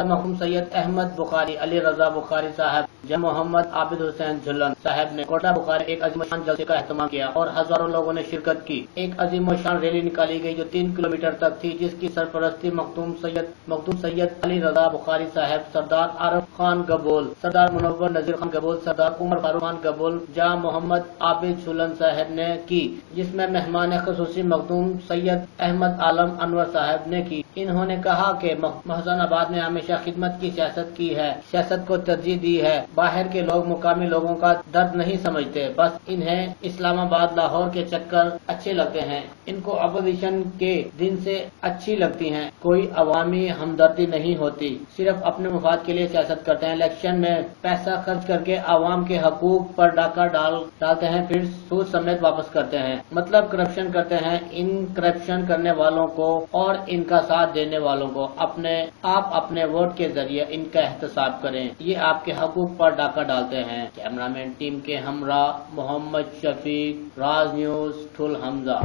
مرزا محکوم سید احمد بخاری، علی رضا بخاری صاحب، جناب محمد عابد حسین جھلن صاحب نے کوٹلہ بخاری ایک عظیم الشان جلسے کا اہتمام کیا اور ہزاروں لوگوں نے شرکت کی۔ ایک عظیم الشان ریلی نکالی گئی جو 3 کلومیٹر تک تھی، جس کی سرپرستی مخدوم سید علی رضا بخاری صاحب، سردار عارف خان گبول، سردار منور نذیر خان گبول، سردار عمر فاروق خان گبول، جناب محمد عابد جھلن صاحب نے کی، جس میں مہمان خصوصی مخدوم سید احمد عالم انور صاحب نے کی۔ انہوں نے کہا کہ محسن آباد نے ہمیشہ خدمت کی سیاست کی ہے، سیاست کو ترجیح دی ہے۔ باہر کے لوگ مقامی لوگوں کا درد نہیں سمجھتے، بس انہیں اسلام آباد لاہور کے چکر اچھے لگتے ہیں، ان کو اپوزیشن کے دن سے اچھی لگتی ہیں، کوئی عوامی ہمدردی نہیں ہوتی، صرف اپنے مفاد کے لیے سیاست کرتے ہیں، الیکشن میں پیسہ خرچ کر کے عوام کے حقوق پر ڈاکہ ڈالتے ہیں، پھر سود سمیت واپس کرتے ہیں، مطلب کرپشن کرتے ہیں۔ ان کرپشن کرنے والوں کو اور ان کا ساتھ دینے والوں کو آپ اپنے ووٹ کے ذریعے ان کا احتساب کریں، یہ آپ کے حقوق پر ڈاکہ ڈالتے ہیں۔ کیمرامین ٹیم کے ہمراہ محمد شفیق، راز نیوز، ٹھل حمزہ۔